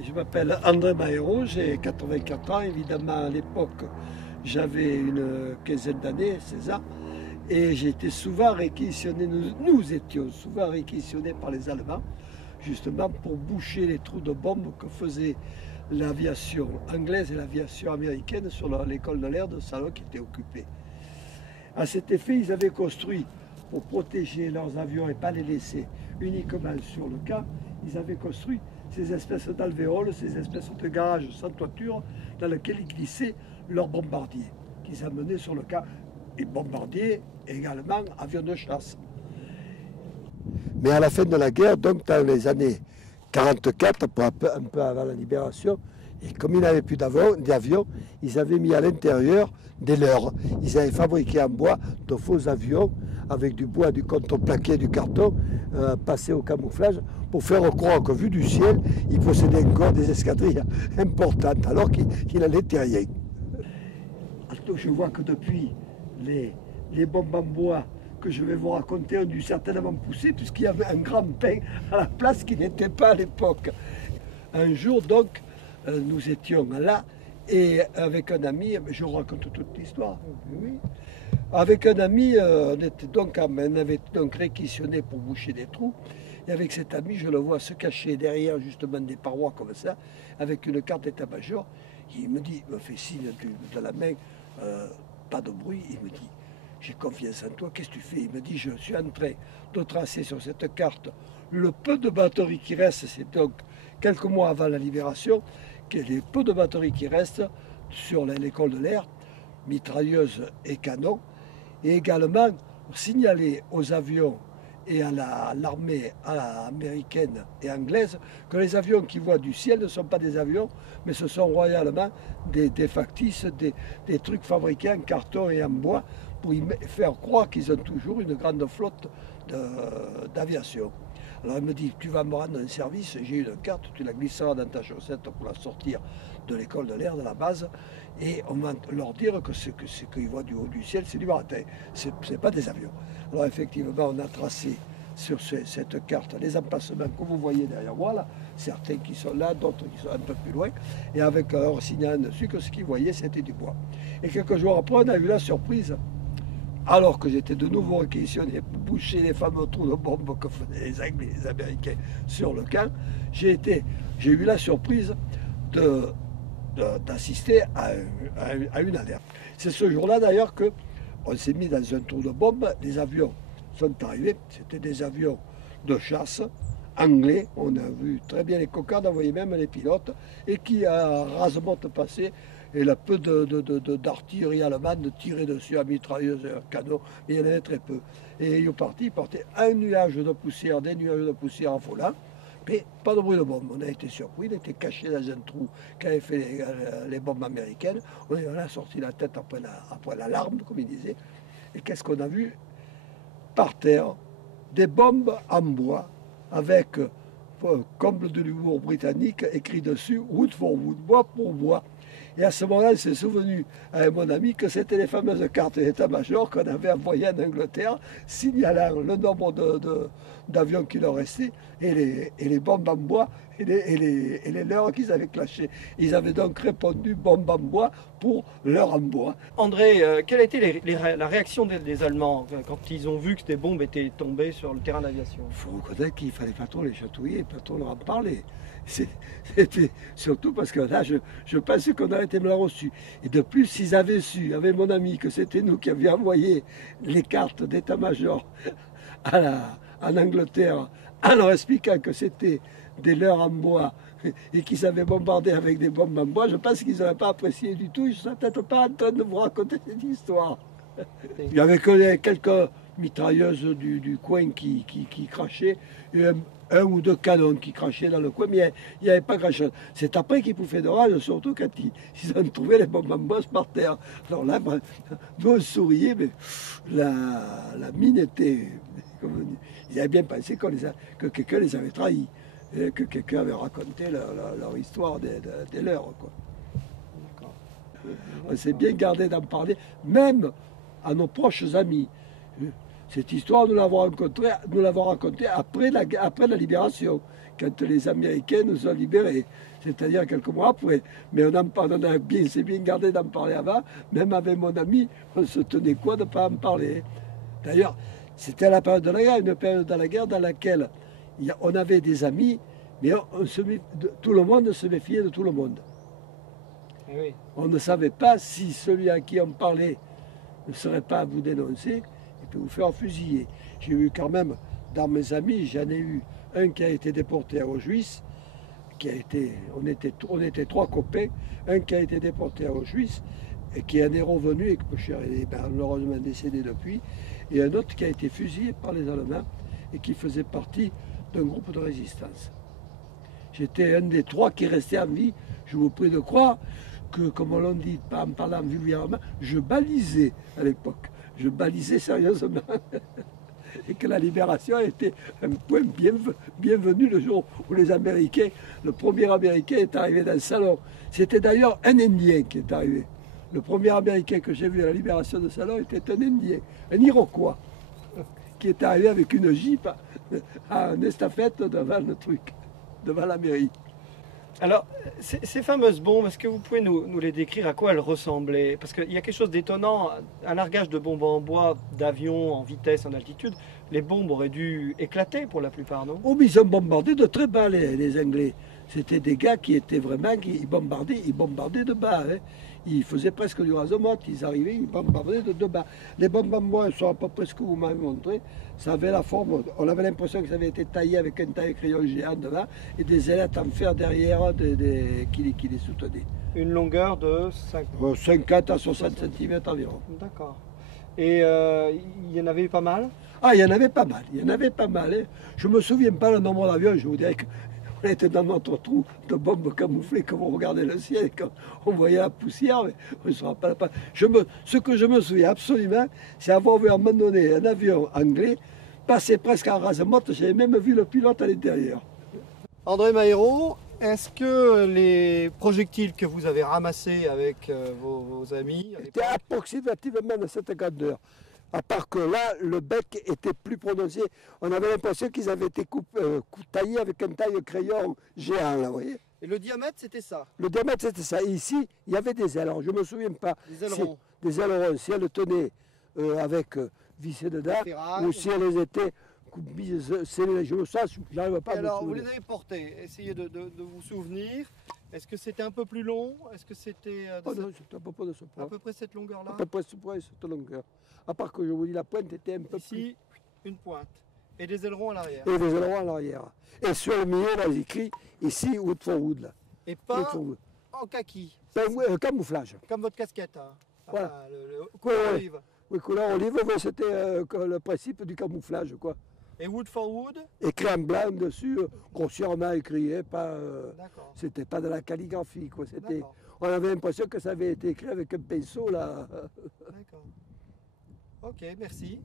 Je m'appelle André Mahéro, j'ai 84 ans. Évidemment, à l'époque, j'avais une quinzaine d'années, 16 ans, et j'ai été souvent réquisitionné, nous étions souvent réquisitionnés par les Allemands, justement pour boucher les trous de bombes que faisait l'aviation anglaise et l'aviation américaine sur l'école de l'air de Salon qui était occupée. À cet effet, ils avaient construit, pour protéger leurs avions et pas les laisser uniquement sur le camp, ils avaient construit ces espèces d'alvéoles, ces espèces de garages sans toiture dans lesquels ils glissaient leurs bombardiers qu'ils amenaient sur le camp. Et bombardiers également avions de chasse. Mais à la fin de la guerre, donc dans les années 44, un peu avant la libération, et comme ils n'avaient plus d'avions, ils avaient mis à l'intérieur des leurres. Ils avaient fabriqué en bois de faux avions avec du bois, du contreplaqué, du carton, passé au camouflage, pour faire croire que vu du ciel, ils possédaient encore des escadrilles importantes, alors qu'il n'en était rien. Je vois que depuis, les bombes en bois que je vais vous raconter ont dû certainement pousser, puisqu'il y avait un grand pain à la place qui n'était pas à l'époque. Un jour, donc, nous étions là, et avec un ami, je vous raconte toute l'histoire, oui. Avec un ami, on avait donc réquisitionné pour boucher des trous, et avec cet ami, je le vois se cacher derrière justement des parois comme ça, avec une carte d'état-major. Il me dit, il me fait signe de la main, pas de bruit, il me dit, j'ai confiance en toi, qu'est-ce que tu fais? Il me dit, je suis en train de tracer sur cette carte le peu de batteries qui restent, c'est donc quelques mois avant la libération, les peu de batteries qui restent sur l'école de l'air, mitrailleuses et canons, et également signaler aux avions et à l'armée américaine et anglaise que les avions qui voient du ciel ne sont pas des avions, mais ce sont royalement des factices, des trucs fabriqués en carton et en bois pour y faire croire qu'ils ont toujours une grande flotte d'aviation. Alors il me dit, tu vas me rendre un service, j'ai une carte, tu la glisseras dans ta chaussette pour la sortir de l'école de l'air, de la base, et on va leur dire que ce qu'ils voient du haut du ciel, c'est du matin, c'est pas des avions. Alors effectivement, on a tracé sur cette carte les emplacements que vous voyez derrière moi, là, certains qui sont là, d'autres qui sont un peu plus loin, et avec leur signal dessus que ce qu'ils voyaient, c'était du bois. Et quelques jours après, on a eu la surprise, alors que j'étais de nouveau réquisitionné pour boucher les fameux trous de bombes que faisaient les Anglais et les Américains sur le camp, j'ai eu la surprise d'assister à une alerte. C'est ce jour-là d'ailleurs qu'on s'est mis dans un trou de bombe, les avions sont arrivés, c'était des avions de chasse anglais, on a vu très bien les cocardes, on voyait même les pilotes, et qui a rasement passé, et là peu d'artillerie allemande tirait dessus à mitrailleuse et à canon, mais il y en avait très peu. Et ils portaient un nuage de poussière, des nuages de poussière affolants, mais pas de bruit de bombe. On a été surpris, on était caché dans un trou qu'avaient fait les bombes américaines. On a sorti la tête après l'alarme, comme ils disaient. Et qu'est-ce qu'on a vu? Par terre, des bombes en bois, avec, comble de l'humour britannique, écrit dessus « Wood for wood », bois pour bois. Et à ce moment-là, il s'est souvenu à mon ami que c'était les fameuses cartes d'état-major qu'on avait envoyées en Angleterre, signalant le nombre d'avions qui leur restaient et les bombes en bois et les leurs qu'ils avaient clashées. Ils avaient donc répondu bombes en bois pour leurs en bois. André, quelle a été la réaction des Allemands quand ils ont vu que des bombes étaient tombées sur le terrain d'aviation? Il faut reconnaître qu'il ne fallait pas trop les chatouiller, pas trop leur en parler. C'était surtout parce que là, je pensais qu'on aurait été mal reçus. Et de plus, s'ils avaient su, avec mon ami, que c'était nous qui avions envoyé les cartes d'état-major en Angleterre, en leur expliquant que c'était des leurres en bois et qu'ils avaient bombardé avec des bombes en bois, je pense qu'ils n'auraient pas apprécié du tout. Ils ne seraient peut-être pas en train de vous raconter cette histoire. Il y avait que quelques mitrailleuses du coin qui crachaient, et un ou deux canons qui crachaient dans le coin, mais il n'y avait pas grand-chose. C'est après qu'ils pouffaient d'orage, surtout quand ils ont trouvé les bombes en bois par terre. Alors là, nous on souriait, mais la mine était... Ils avaient bien pensé que quelqu'un les avait trahis, et que quelqu'un avait raconté leur histoire des leurs, quoi. On s'est bien gardé d'en parler, même à nos proches amis. Cette histoire, nous l'avons racontée après la libération, quand les Américains nous ont libérés, c'est-à-dire quelques mois après. Mais s'est bien gardé d'en parler avant, même avec mon ami, on se tenait quoi de ne pas en parler. D'ailleurs, c'était la période de la guerre, une période de la guerre dans laquelle on avait des amis, mais tout le monde se méfiait de tout le monde. Oui. On ne savait pas si celui à qui on parlait ne serait pas à vous dénoncer et puis vous faire fusiller. J'ai eu quand même, dans mes amis, j'en ai eu un qui a été déporté à Auschwitz, on était 3 copains, un qui a été déporté à Auschwitz et qui en est revenu et que est malheureusement décédé depuis, et un autre qui a été fusillé par les Allemands et qui faisait partie d'un groupe de résistance. J'étais un des 3 qui restait en vie. Je vous prie de croire que, comme on l'a dit, en parlant vulgairement, je balisais à l'époque. Je balisais sérieusement. Et que la libération a été un point bienvenu le jour où le premier Américain est arrivé dans le salon. C'était d'ailleurs un Indien qui est arrivé. Le premier Américain que j'ai vu à la libération de salon était un Indien, un Iroquois, qui est arrivé avec une Jeep à une estafette devant le truc, devant la mairie. Alors, ces fameuses bombes, est-ce que vous pouvez nous les décrire, à quoi elles ressemblaient? Parce qu'il y a quelque chose d'étonnant, un largage de bombes en bois, d'avions en vitesse, en altitude, les bombes auraient dû éclater pour la plupart, non? Oh, mais ils ont bombardé de très bas, les Anglais. C'était des gars qui étaient vraiment, ils bombardaient de bas. Hein. Ils faisaient presque du rasomote, ils arrivaient, ils bombardaient de bas. Les bombes en bois sont à peu près ce que vous m'avez montré. Ça avait la forme, on avait l'impression que ça avait été taillé avec un taille-crayon géant devant et des ailettes en fer derrière qui les soutenaient. Une longueur de 50 à 60 cm environ. D'accord. Et il y en avait eu pas mal? Ah, il y en avait pas mal, Hein. Je ne me souviens pas le nombre d'avions, je vous dirais qu'on était dans notre trou de bombes camouflées, comme on regardait le ciel, quand on voyait la poussière, mais on ne se rappelle pas. Ce que je me souviens absolument, c'est avoir vu à un moment donné un avion anglais passer presque en rase-motte, j'avais même vu le pilote à l'intérieur. André Mahéreau, est-ce que les projectiles que vous avez ramassés avec vos amis... C'était approximativement de cette grandeur. À part que là, le bec était plus prononcé. On avait l'impression qu'ils avaient été taillés avec un taille-crayon géant, là, vous voyez. Et le diamètre, c'était ça? Le diamètre, c'était ça. Et ici, il y avait des ailes. Alors, je ne me souviens pas. Des ailerons. Des ailerons. Si elles tenaient avec vissées dedans, ou si elles étaient scellées. J'arrive pas à me alors, vous souvenir. les avez portés. Essayez de vous souvenir. Est-ce que c'était un peu plus long? Est-ce que c'était Oh non, c'était à peu près de ce point. à peu près cette longueur-là? À peu près cette longueur. À part que je vous dis, la pointe était un peu Ici, une pointe. Et des ailerons à l'arrière. plus... Et des ailerons à l'arrière. Et sur le milieu, là, j'ai écrit ici, Wood for Wood. Là. Et pas en kaki. Camouflage. Comme votre casquette. Hein. Voilà. Le couleur olive. Oui, couleur olive, c'était le principe du camouflage, quoi. Et Wood for Wood? Écrit en blanc dessus, grossièrement écrit, hein, pas... D'accord. C'était pas de la calligraphie, quoi. D'accord. On avait l'impression que ça avait été écrit avec un pinceau, là. D'accord. Ok, merci.